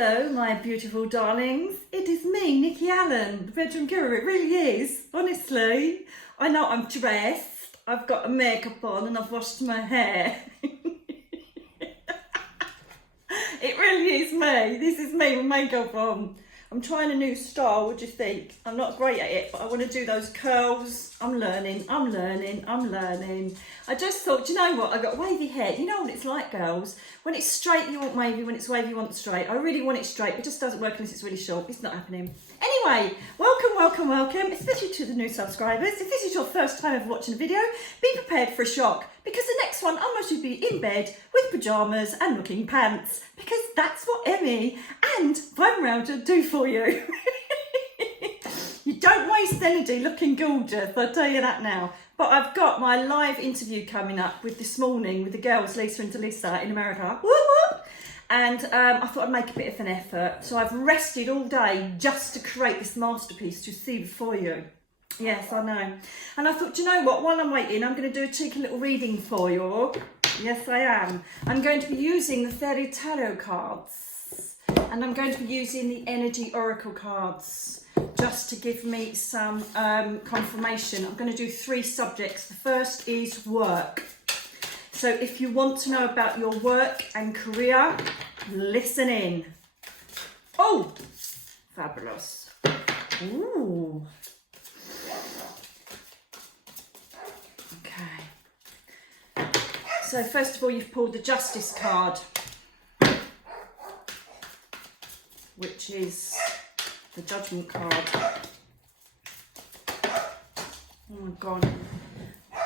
Hello, my beautiful darlings. It is me, Nicky Allen, the bedroom guru. It really is, honestly. I know I'm dressed, I've got a makeup on and I've washed my hair. It really is me. This is me with makeup on. I'm trying a new style, what do you think? I'm not great at it, but I want to do those curls. I'm learning. I just thought, do you know what? I've got wavy hair. You know what it's like, girls? When it's straight, you want wavy. When it's wavy, you want straight. I really want it straight, but it just doesn't work unless it's really short. It's not happening. Anyway, welcome, especially to the new subscribers. If this is your first time ever watching a video, be prepared for a shock, because the next one, I'm going to be in bed with pyjamas and looking pants, because that's what M.E and Fibromyalgia do for you. You don't waste energy looking gorgeous, I'll tell you that now. But I've got my live interview coming up with this morning with the girls, Lisa and Delisa in America. Woo woo! And I thought I'd make a bit of an effort. So I've rested all day just to create this masterpiece to see before you. Yes, I know. And I thought, do you know what? While I'm waiting, I'm going to do a cheeky little reading for you. Yes, I am. I'm going to be using the Fairy Tarot cards. And I'm going to be using the Energy Oracle cards just to give me some confirmation. I'm going to do 3 subjects. The first is work. So if you want to know about your work and career, listen in. Oh, fabulous. Ooh. Okay. So first of all, you've pulled the Justice card, which is the Judgment card. Oh my God.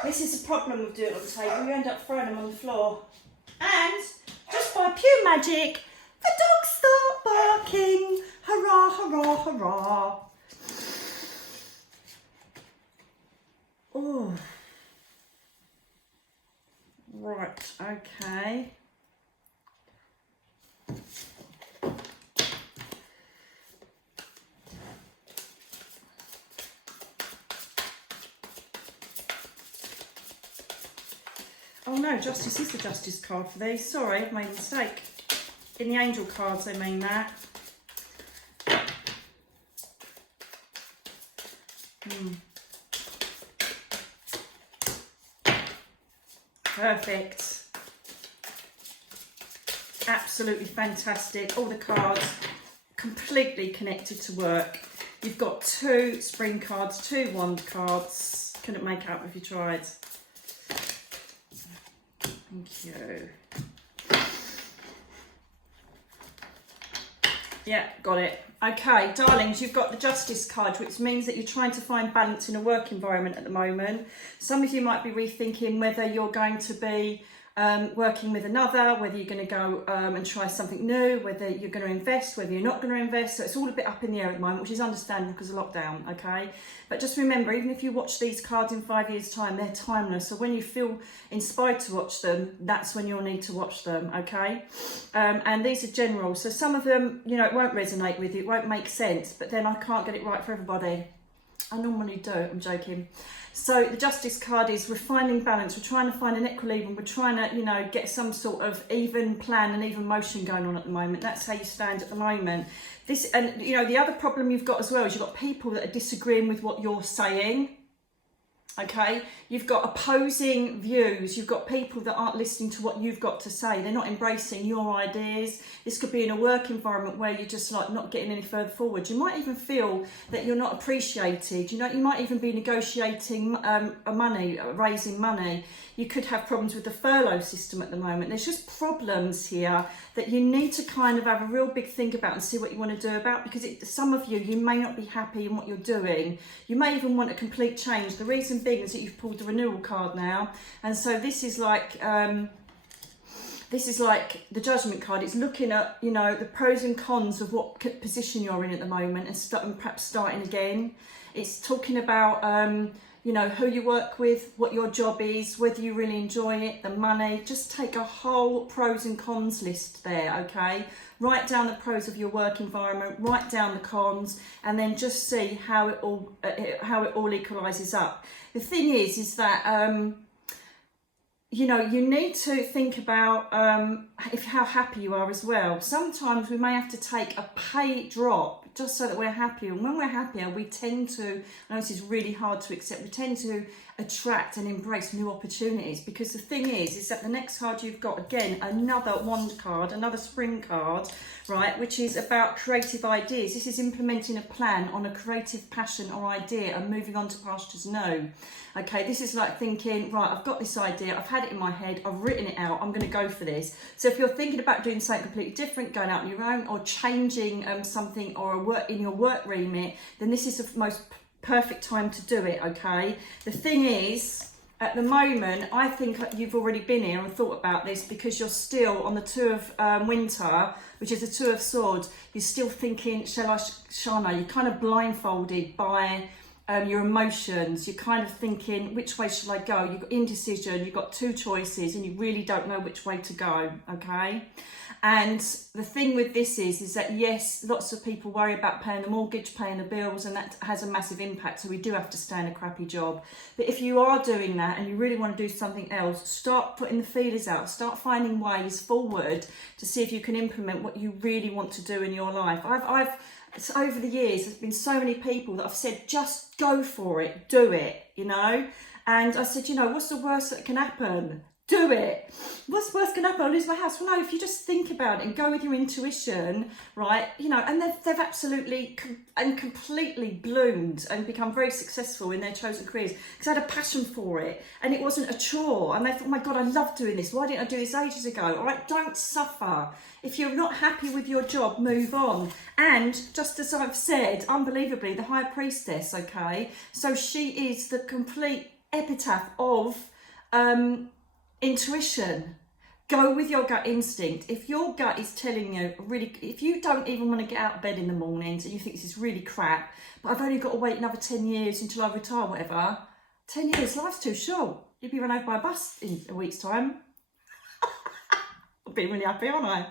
This is the problem with doing it on the table. You end up throwing them on the floor. And just by pure magic, the dogs start barking. Hurrah, hurrah, hurrah. Oh. Right, okay. Oh no, Justice is the Justice card for these. Sorry, I've made a mistake. In the Angel cards, I mean that. Perfect. Absolutely fantastic. All the cards completely connected to work. You've got 2 Spring cards, 2 Wand cards. Couldn't make out if you tried. Thank you. Yeah, got it. Okay, darlings, you've got the Justice card, which means that you're trying to find balance in a work environment at the moment. Some of you might be rethinking whether you're going to be working with another, whether you're going to go and try something new, whether you're going to invest, whether you're not going to invest. So it's all a bit up in the air at the moment, which is understandable because of lockdown, okay? But just remember, even if you watch these cards in 5 years' time, they're timeless. So when you feel inspired to watch them, that's when you'll need to watch them, okay? And these are general. So some of them, you know, it won't resonate with you, it won't make sense, but then I can't get it right for everybody. I normally do, I'm joking. So the Justice card is we're finding balance, we're trying to find an equilibrium, we're trying to, you know, get some sort of even plan and even motion going on at the moment. That's how you stand at the moment. This, and you know, the other problem you've got as well is you've got people that are disagreeing with what you're saying. Okay, you've got opposing views, you've got people that aren't listening to what you've got to say, they're not embracing your ideas. This could be in a work environment where you're just like not getting any further forward. You might even feel that you're not appreciated. You know, you might even be negotiating raising money. You could have problems with the furlough system at the moment. There's just problems here that you need to kind of have a real big think about and see what you want to do about, because some of you may not be happy in what you're doing. You may even want a complete change. The reason being is that you've pulled the renewal card now, and so this is like the Judgment card. It's looking at, you know, the pros and cons of what position you're in at the moment and perhaps starting again. It's talking about you know, who you work with, what your job is, whether you really enjoy it, the money. Just take a whole pros and cons list there, okay? Write down the pros of your work environment, write down the cons, and then just see how it all equalises up. The thing is that you know, you need to think about how happy you are as well. Sometimes we may have to take a pay drop just so that we're happier. And when we're happier, we tend to, I know this is really hard to accept, we tend to attract and embrace new opportunities. Because the thing is that the next card you've got, again, another wand card, another spring card, right, which is about creative ideas. This is implementing a plan on a creative passion or idea and moving on to pastures new. Okay, this is like thinking, right, I've got this idea, I've had it in my head, I've written it out, I'm going to go for this. So if you're thinking about doing something completely different, going out on your own, or changing something or in your work remit, then this is the most perfect time to do it, okay? The thing is, at the moment, I think you've already been here and thought about this, because you're still on the Two of Winter, which is the Two of Swords. You're still thinking, shall I? You're kind of blindfolded by your emotions. You're kind of thinking, which way should I go? You've got indecision, you've got two choices, and you really don't know which way to go, okay? And the thing with this is that, yes, lots of people worry about paying the mortgage, paying the bills, and that has a massive impact. So we do have to stay in a crappy job. But if you are doing that and you really want to do something else, start putting the feelers out, start finding ways forward to see if you can implement what you really want to do in your life. So over the years, there's been so many people that I've said, just go for it, do it, you know? And I said, you know, what's the worst that can happen? Do it. What's the worst can happen? I'll lose my house. Well, no, if you just think about it and go with your intuition, right, you know, and they've absolutely and completely bloomed and become very successful in their chosen careers because they had a passion for it and it wasn't a chore. And they thought, oh my God, I love doing this. Why didn't I do this ages ago? All right, don't suffer. If you're not happy with your job, move on. And just as I've said, unbelievably, the High Priestess, okay, so she is the complete epitaph of intuition. Go with your gut instinct. If your gut is telling you, really, if you don't even want to get out of bed in the mornings and you think this is really crap, but I've only got to wait another 10 years until I retire, whatever, 10 years, life's too short. You'd be run over by a bus in a week's time. I'll be really happy, aren't I?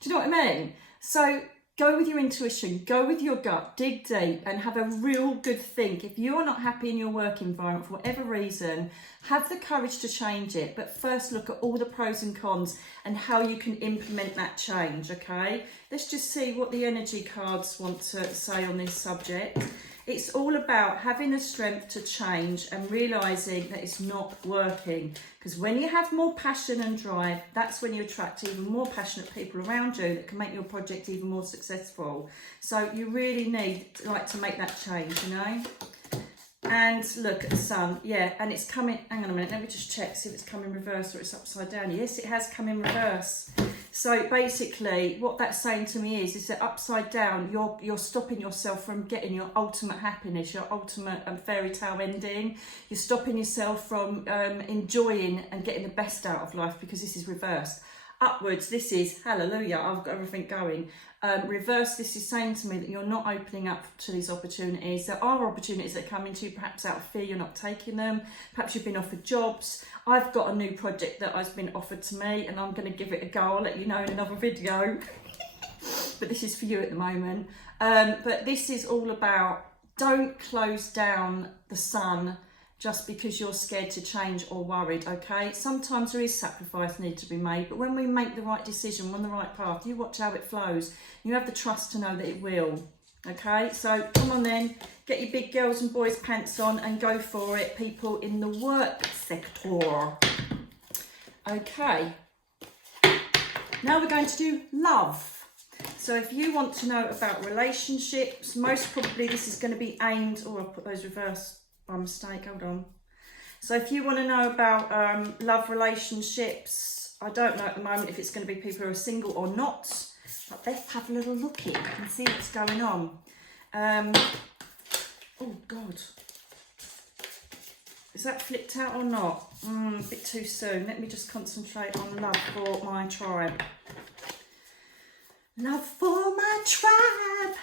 Do you know what I mean? So go with your intuition, go with your gut, dig deep and have a real good think. If you're not happy in your work environment for whatever reason, have the courage to change it. But first look at all the pros and cons and how you can implement that change, okay? Let's just see what the energy cards want to say on this subject. It's all about having the strength to change and realising that it's not working. Because when you have more passion and drive, that's when you attract even more passionate people around you that can make your project even more successful. So you really need to make that change, you know. And look at the sun, yeah, and it's coming, hang on a minute, let me just check, see if it's come in reverse or it's upside down. Yes, it has come in reverse. So basically what that's saying to me is that upside down, you're stopping yourself from getting your ultimate happiness, your ultimate fairy tale ending. You're stopping yourself from enjoying and getting the best out of life because this is reversed. Upwards, this is hallelujah, I've got everything going. Reverse, this is saying to me that you're not opening up to these opportunities. There are opportunities that come into you, perhaps out of fear, you're not taking them. Perhaps you've been offered jobs. I've got a new project that has been offered to me and I'm going to give it a go. I'll let you know in another video. But this is for you at the moment. But this is all about, don't close down the sun just because you're scared to change or worried, okay? Sometimes there is sacrifice need to be made, but when we make the right decision, on the right path, you watch how it flows. You have the trust to know that it will, okay? So come on then, get your big girls and boys pants on and go for it, people in the work sector. Okay, now we're going to do love. So if you want to know about relationships, most probably this is going to be aimed, oh, I'll put those reverse by mistake, hold on. So if you want to know about love relationships, I don't know at the moment if it's going to be people who are single or not, but let's have a little look in and see what's going on. Oh God, is that flipped out or not? A bit too soon. Let me just concentrate on love for my tribe. Love for my tribe.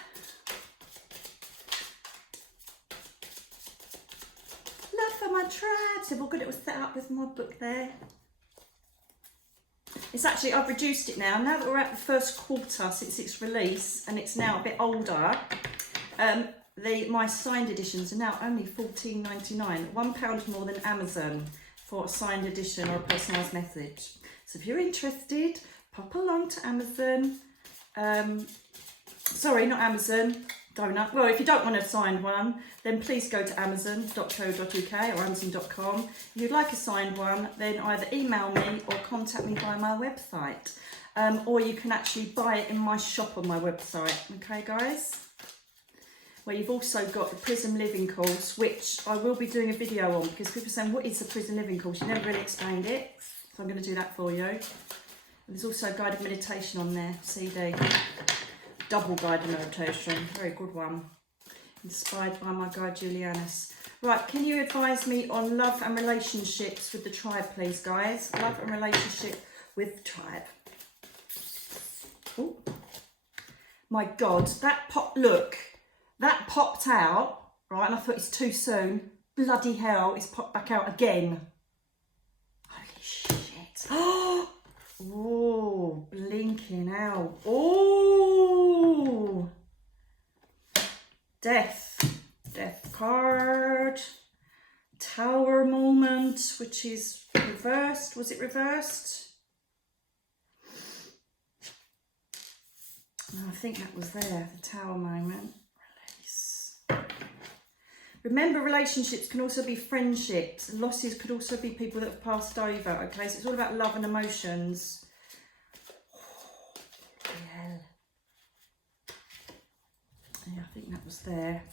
Love for my tribe. So what good it was set up with my book there. It's actually, I've reduced it now. Now that we're at the first quarter since its release and it's now a bit older, my signed editions are now only £14.99, £1 more than Amazon. for a signed edition or a personalised message. So if you're interested, pop along to Amazon. Sorry, not Amazon. Donut. Well, if you don't want a signed one, then please go to amazon.co.uk or amazon.com. If you'd like a signed one, then either email me or contact me via my website. Or you can actually buy it in my shop on my website. Okay, guys? Where you've also got the Prison Living course, which I will be doing a video on, because people are saying, what is the Prison Living course? You never really explained it. So I'm going to do that for you. And there's also a guided meditation on there, CD. Double guided meditation, very good one. Inspired by my guide Julianus. Right, can you advise me on love and relationships with the tribe, please, guys? Love and relationship with the tribe. Oh, my God, that popped out, right? And I thought it's too soon. Bloody hell, it's popped back out again. Holy shit. Oh, blinking out. Oh, death card, Tower moment, which is reversed. Was it reversed? I think that was there, the Tower moment. Release. Remember, relationships can also be friendships. Losses could also be people that have passed over, okay? So it's all about love and emotions. Yeah, I think that was there.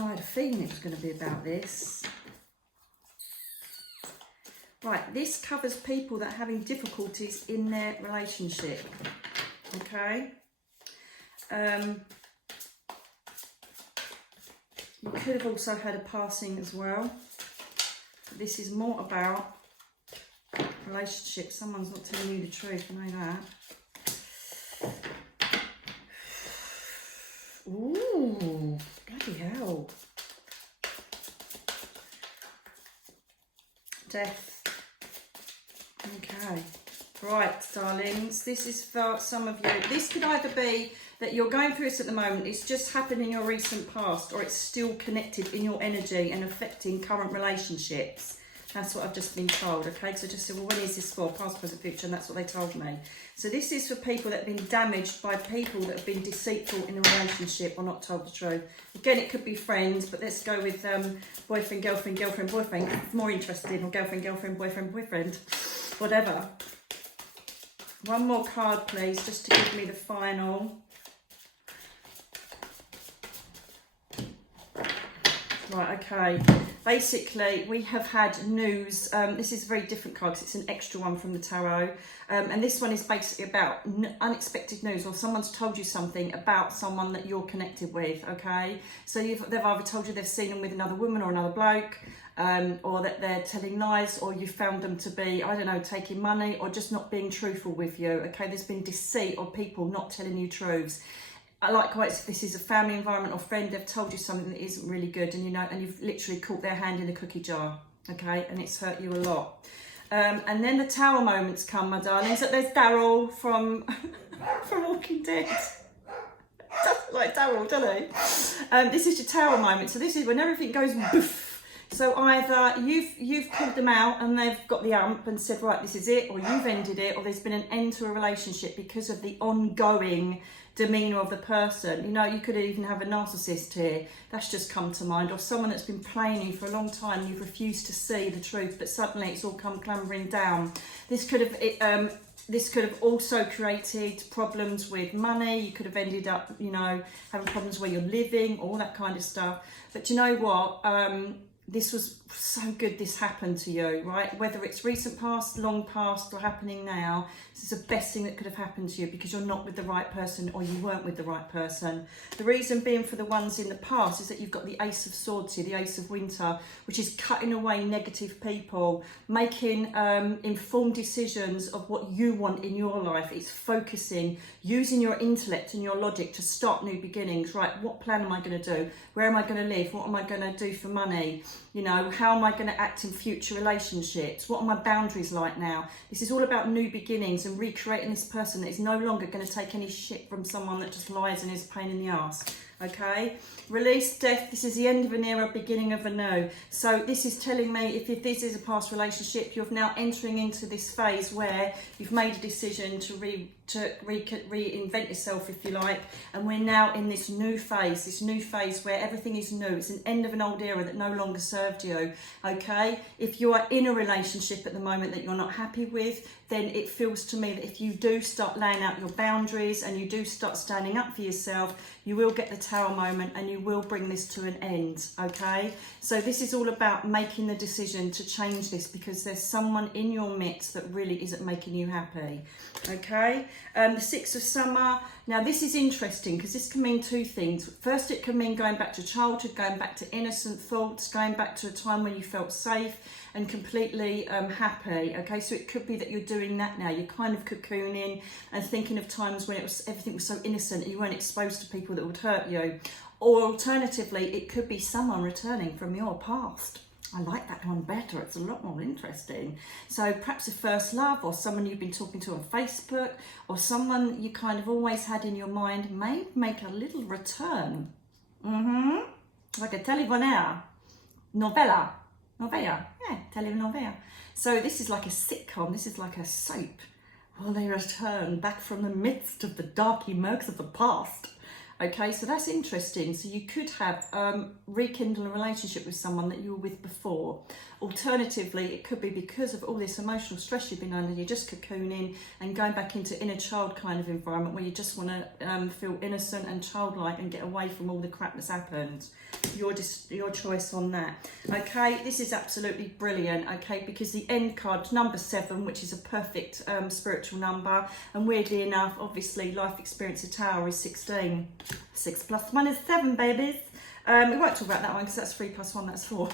I had a feeling it was going to be about this. Right, this covers people that are having difficulties in their relationship. Okay. You could have also had a passing as well. This is more about relationships. Someone's not telling you the truth, I know that. Ooh, bloody hell. Death. Okay. Right, darlings, this is for some of you. This could either be that you're going through this at the moment, it's just happened in your recent past, or it's still connected in your energy and affecting current relationships. That's what I've just been told, okay? So I just said, well, when is this for? Past, present, future, and that's what they told me. So this is for people that have been damaged by people that have been deceitful in a relationship or not told the truth. Again, it could be friends, but let's go with boyfriend, girlfriend, girlfriend, boyfriend. It's more interesting, or girlfriend, girlfriend, boyfriend, boyfriend, whatever. One more card, please, just to give me the final. Right, okay. Basically, we have had news. This is a very different card because it's an extra one from the tarot. And this one is basically about unexpected news, or someone's told you something about someone that you're connected with, okay? So they've either told you they've seen them with another woman or another bloke, or that they're telling lies, or you found them to be, I don't know, taking money, or just not being truthful with you, okay? There's been deceit or people not telling you truths. Likewise, if this is a family environment or friend, they've told you something that isn't really good, and you know, and you've literally caught their hand in a cookie jar, okay, and it's hurt you a lot. And then the Tower moments come, my darlings. There's Daryl from from Walking Dead. Doesn't like Daryl, does he? This is your Tower moment. So this is when everything goes boof. So either you've called them out and they've got the ump and said, right, this is it, or you've ended it, or there's been an end to a relationship because of the ongoing demeanour of the person. You know, you could even have a narcissist here. That's just come to mind. Or someone that's been playing you for a long time and you've refused to see the truth, but suddenly it's all come clambering down. This could have also created problems with money. You could have ended up, you know, having problems where you're living, all that kind of stuff. But you know what? this was so good this happened to you, right? Whether it's recent past, long past, or happening now, this is the best thing that could have happened to you because you're not with the right person or you weren't with the right person. The reason being for the ones in the past is that you've got the Ace of Swords here, the Ace of Winter, which is cutting away negative people, making informed decisions of what you want in your life. It's focusing, using your intellect and your logic to start new beginnings, right? What plan am I going to do? Where am I going to live? What am I going to do for money? You know, how am I going to act in future relationships? What are my boundaries like now? This is all about new beginnings and recreating this person that is no longer going to take any shit from someone that just lies and is a pain in the ass. Okay, release, death. This is the end of an era, beginning of a new. So this is telling me if this is a past relationship, you're now entering into this phase where you've made a decision to reinvent yourself, if you like, and we're now in this new phase where everything is new. It's an end of an old era that no longer served you. Okay, if you are in a relationship at the moment that you're not happy with, then it feels to me that if you do start laying out your boundaries and you do start standing up for yourself, you will get the Tower moment and you will bring this to an end. Okay, so this is all about making the decision to change this because there's someone in your midst that really isn't making you happy. Okay, the Six of Summer. Now this is interesting because this can mean two things. First, it can mean going back to childhood, going back to innocent thoughts, going back to a time when you felt safe and completely happy. Okay, so it could be that you're doing that now. You're kind of cocooning and thinking of times when everything was so innocent and you weren't exposed to people that would hurt you. Or alternatively, it could be someone returning from your past. I like that one better. It's a lot more interesting. So perhaps a first love or someone you've been talking to on Facebook or someone you kind of always had in your mind may make a little return. Like a telenovela. Novella. Yeah, telenovela. So this is like a sitcom. This is like a soap. Will they return back from the midst of the dark murks of the past? Okay, so that's interesting. So you could have rekindle a relationship with someone that you were with before. Alternatively, it could be because of all this emotional stress you've been under, you're just cocooning and going back into inner child kind of environment where you just want to feel innocent and childlike and get away from all the crap that's happened. Your choice on that. Okay, this is absolutely brilliant. Okay, because the end card, number 7, which is a perfect spiritual number, and weirdly enough, obviously, life experience of Tower is 16. 6 plus 1 is 7, babies. We won't talk about that one because that's 3 plus 1, that's 4.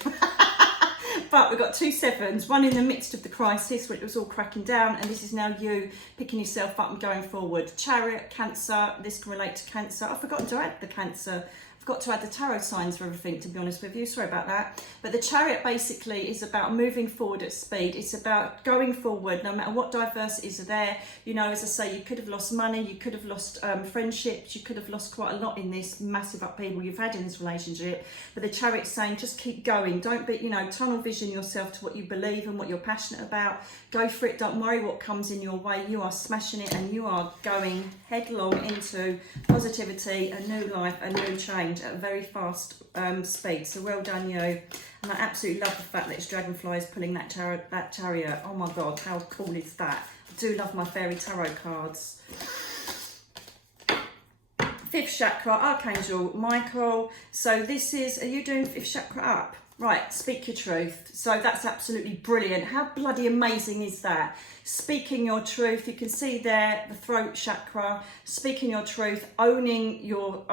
But we've got 2 7s, one in the midst of the crisis when it was all cracking down, and this is now you picking yourself up and going forward. Chariot, Cancer, this can relate to Cancer. I've forgotten to add the Cancer. Got to add the tarot signs for everything, to be honest with you, sorry about that. But the Chariot basically is about moving forward at speed. It's about going forward no matter what diversities are there. You know, as I say, you could have lost money, you could have lost friendships, you could have lost quite a lot in this massive upheaval you've had in this relationship. But the Chariot's saying just keep going. Don't be, you know, tunnel vision yourself to what you believe and what you're passionate about. Go for it, don't worry what comes in your way. You are smashing it and you are going headlong into positivity, a new life, a new change at a very fast speed. So well done, you. And I absolutely love the fact that it's dragonflies pulling that chariot. Oh my god, how cool is that? I do love my fairy tarot cards. 5th chakra, Archangel Michael. So this is, are you doing 5th chakra up? Right, speak your truth. So that's absolutely brilliant. How bloody amazing is that? Speaking your truth. You can see there the throat chakra. Speaking your truth, owning your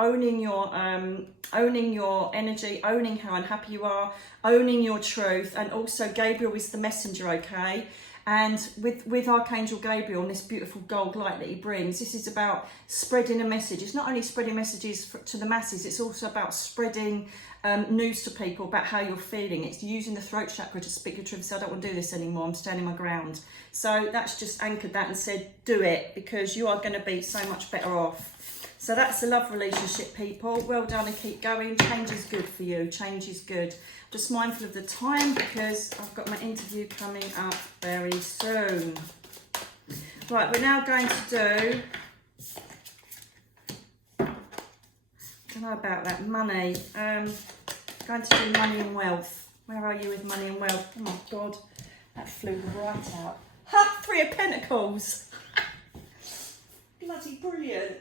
energy, owning how unhappy you are, owning your truth, and also Gabriel is the messenger. Okay. And with Archangel Gabriel and this beautiful gold light that he brings, this is about spreading a message. It's not only spreading messages to the masses, it's also about spreading news to people about how you're feeling. It's using the throat chakra to speak your truth and say, I don't want to do this anymore, I'm standing my ground. So that's just anchored that and said, do it, because you are going to be so much better off. So that's a love relationship, people. Well done and keep going. Change is good for you. Change is good. Just mindful of the time because I've got my interview coming up very soon. Right, we're now going to do, I don't know about that, money. Going to do money and wealth. Where are you with money and wealth? Oh my God, that flew right out. Ha! 3 of Pentacles. Bloody brilliant.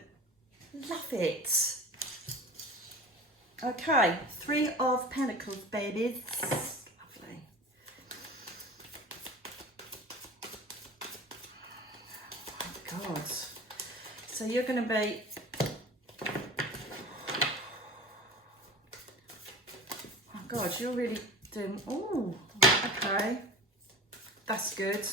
Love it. Okay, Three of Pentacles, babies. Lovely. Oh my God. So you're going to be... Oh God, you're really doing... Oh, okay. That's good.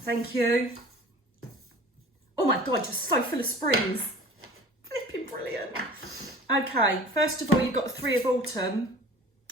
Thank you. Oh my God, you're so full of springs. Flipping brilliant. Okay, first of all, you've got the Three of Autumn.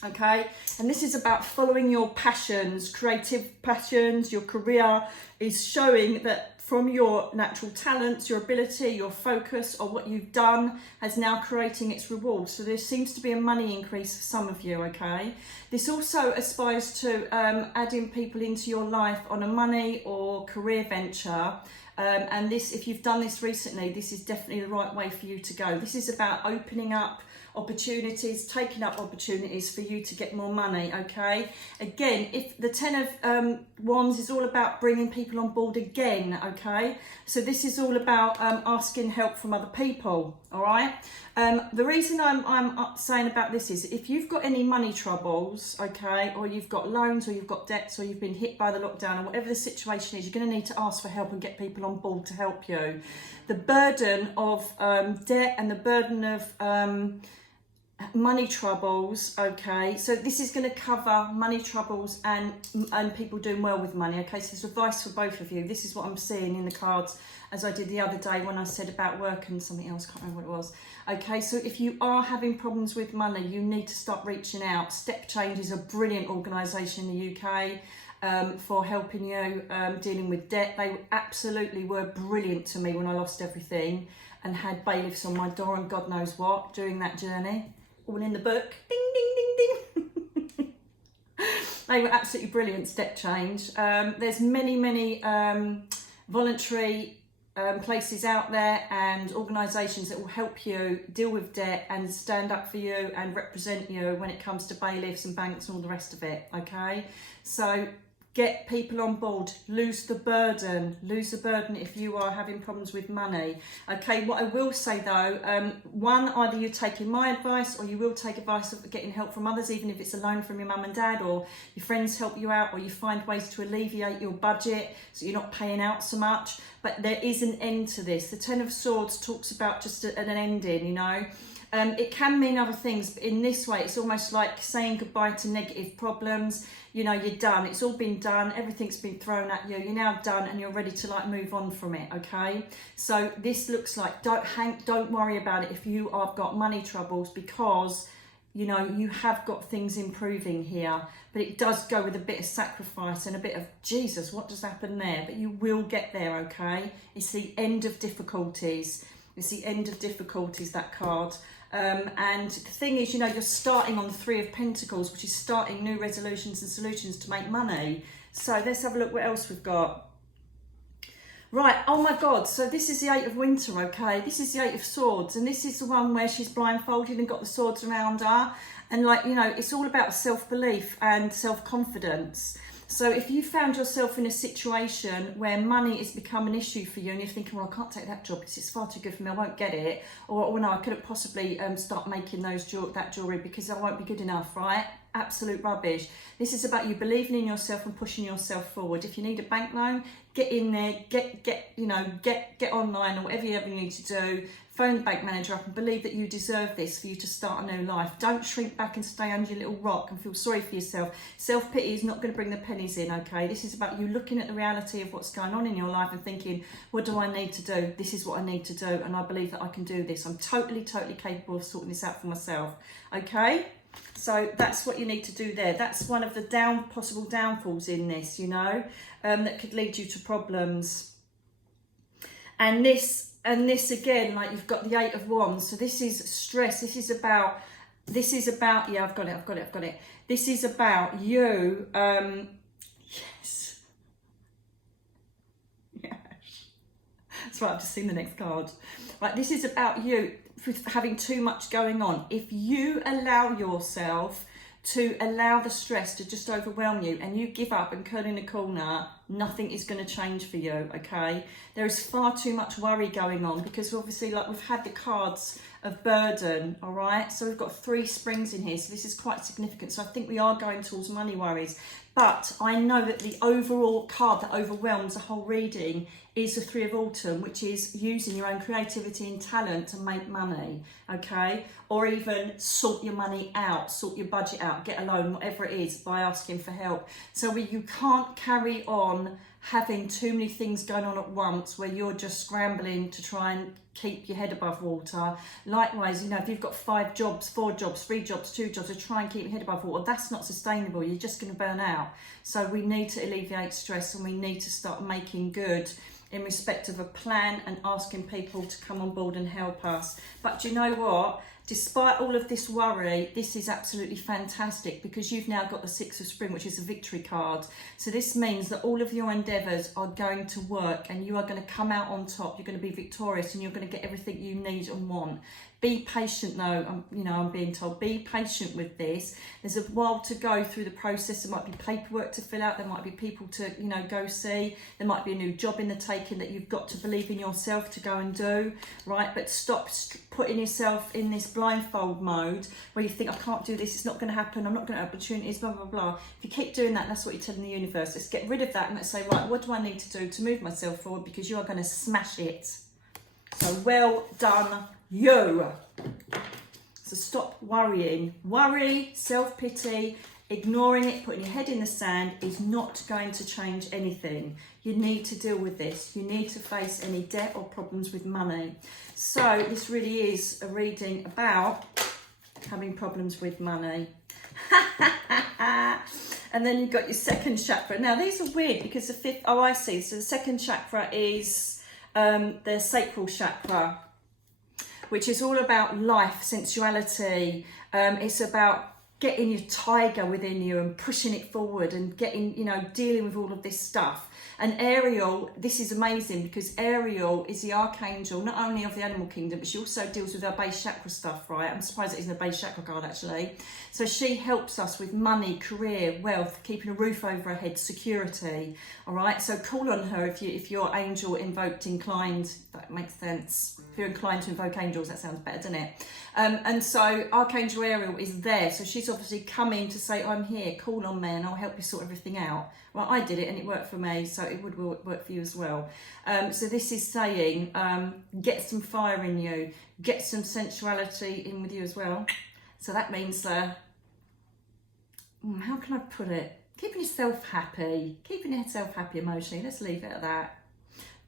Okay, and this is about following your passions, creative passions. Your career is showing that from your natural talents, your ability, your focus, or what you've done is now creating its reward. So there seems to be a money increase for some of you, okay? This also aspires to adding people into your life on a money or career venture. And this, if you've done this recently, this is definitely the right way for you to go. This is about opening up opportunities, taking up opportunities for you to get more money, okay? Again, if the Ten of Wands is all about bringing people on board again, okay? So this is all about asking help from other people, all right? The reason I'm saying about this is if you've got any money troubles, okay, or you've got loans or you've got debts or you've been hit by the lockdown or whatever the situation is, you're going to need to ask for help and get people on board to help you. The burden of debt and the burden of money troubles, okay, so this is going to cover money troubles and people doing well with money, okay? So there's advice for both of you. This is what I'm seeing in the cards, as I did the other day when I said about work and something else, can't remember what it was. Okay, so if you are having problems with money, you need to start reaching out. Step Change is a brilliant organisation in the UK for helping you dealing with debt. They absolutely were brilliant to me when I lost everything and had bailiffs on my door and God knows what during that journey. All in the book. Ding, ding, ding, ding. They were absolutely brilliant, Step Change. There's many voluntary places out there and organisations that will help you deal with debt and stand up for you and represent you when it comes to bailiffs and banks and all the rest of it, okay? So get people on board, lose the burden if you are having problems with money. Okay, what I will say though, one, either you're taking my advice or you will take advice of getting help from others, even if it's a loan from your mum and dad or your friends help you out or you find ways to alleviate your budget so you're not paying out so much. But there is an end to this. The Ten of Swords talks about just an ending, you know. It can mean other things, but in this way, it's almost like saying goodbye to negative problems. You know, you're done. It's all been done. Everything's been thrown at you. You're now done and you're ready to like move on from it, okay? So this looks like, don't worry about it if you have got money troubles because, you know, you have got things improving here. But it does go with a bit of sacrifice and a bit of, Jesus, what just happened there? But you will get there, okay? It's the end of difficulties. It's the end of difficulties, that card. And the thing is, you know, you're starting on the Three of Pentacles, which is starting new resolutions and solutions to make money. So let's have a look what else we've got. Right, oh my God, so this is the Eight of Winter, okay? This is the Eight of Swords, and this is the one where she's blindfolded and got the swords around her. And like, you know, it's all about self-belief and self-confidence. So if you found yourself in a situation where money has become an issue for you and you're thinking, well, I can't take that job because it's far too good for me, I won't get it. Or, oh, no, I couldn't possibly start making that jewellery because I won't be good enough, right? Absolute rubbish. This is about you believing in yourself and pushing yourself forward. If you need a bank loan, get in there, get online or whatever you ever need to do. Phone the bank manager up and believe that you deserve this for you to start a new life. Don't shrink back and stay under your little rock and feel sorry for yourself. Self-pity is not going to bring the pennies in, okay? This is about you looking at the reality of what's going on in your life and thinking, what do I need to do? This is what I need to do, and I believe that I can do this. I'm totally capable of sorting this out for myself, okay? So that's what you need to do there. That's one of the possible downfalls in this, you know, that could lead you to problems. And this again, like you've got the Eight of Wands. So this is stress. This is about, yeah, I've got it. This is about you, yes. That's right, I've just seen the next card. Right, this is about you having too much going on. If you allow yourself to allow the stress to just overwhelm you and you give up and curl in a corner, nothing is going to change for you, okay? There is far too much worry going on because obviously, like, we've had the cards of burden, all right? So we've got 3 springs in here, so this is quite significant. So I think we are going towards money worries. But I know that the overall card that overwhelms the whole reading is the 3 of Autumn, which is using your own creativity and talent to make money, okay? Or even sort your money out, sort your budget out, get a loan, whatever it is, by asking for help. So you can't carry on having too many things going on at once where you're just scrambling to try and keep your head above water. Likewise, you know, if you've got 5 jobs, 4 jobs, 3 jobs, 2 jobs to try and keep your head above water, that's not sustainable. You're just going to burn out. So we need to alleviate stress and we need to start making good in respect of a plan and asking people to come on board and help us. But do you know what? Despite all of this worry, this is absolutely fantastic because you've now got the 6 of Spring, which is a victory card. So this means that all of your endeavours are going to work and you are going to come out on top. You're going to be victorious and you're going to get everything you need and want. Be patient though, I'm being told, be patient with this. There's a while to go through the process. There might be paperwork to fill out. There might be people to, go see. There might be a new job in the taking that you've got to believe in yourself to go and do, right? But stop putting yourself in this blindfold mode where you think, I can't do this, it's not going to happen, I'm not going to have opportunities, blah, blah, blah. If you keep doing that, that's what you're telling the universe. Let's get rid of that and let's say, right, what do I need to do to move myself forward? Because you are going to smash it. So well done, you. So stop worrying. Worry, self-pity, ignoring it, putting your head in the sand is not going to change anything. You need to deal with this. You need to face any debt or problems with money. So this really is a reading about having problems with money. And then you've got your 2nd chakra. Now these are weird because the 5th, oh I see. So the 2nd chakra is the sacral chakra, which is all about life, sensuality. It's about getting your tiger within you and pushing it forward and getting, dealing with all of this stuff. And Ariel, this is amazing because Ariel is the archangel, not only of the animal kingdom, but she also deals with our base chakra stuff, right? I'm surprised it isn't a base chakra card, actually. So she helps us with money, career, wealth, keeping a roof over our head, security, all right? So call on her if you're angel invoked, inclined, that makes sense. If you're inclined to invoke angels, that sounds better, doesn't it? And so Archangel Ariel is there. So she's obviously coming to say, I'm here, call on me and I'll help you sort everything out. Well, I did it and it worked for me, so it would work for you as well. So this is saying, get some fire in you, get some sensuality in with you as well. So that means, how can I put it? Keeping yourself happy emotionally. Let's leave it at that.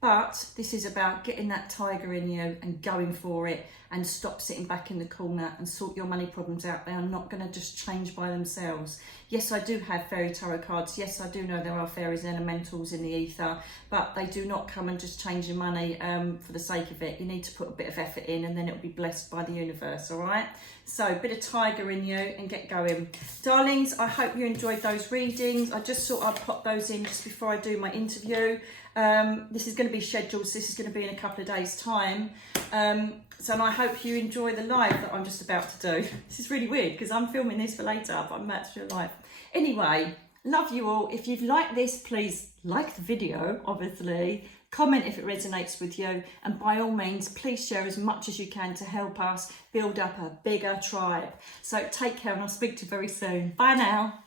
But this is about getting that tiger in you and going for it and stop sitting back in the corner and sort your money problems out. They are not going to just change by themselves. Yes, I do have fairy tarot cards. Yes, I do know there are fairies and elementals in the ether, but they do not come and just change your money for the sake of it. You need to put a bit of effort in and then it'll be blessed by the universe, all right? So a bit of tiger in you and get going. Darlings, I hope you enjoyed those readings. I just thought I'd pop those in just before I do my interview. This is going to be scheduled, so this is going to be in a couple of days' time. So and I hope you enjoy the live that I'm just about to do. This is really weird because I'm filming this for later, but I'm about to do a live. Anyway, love you all. If you've liked this, please like the video, obviously. Comment if it resonates with you. And by all means, please share as much as you can to help us build up a bigger tribe. So take care and I'll speak to you very soon. Bye now.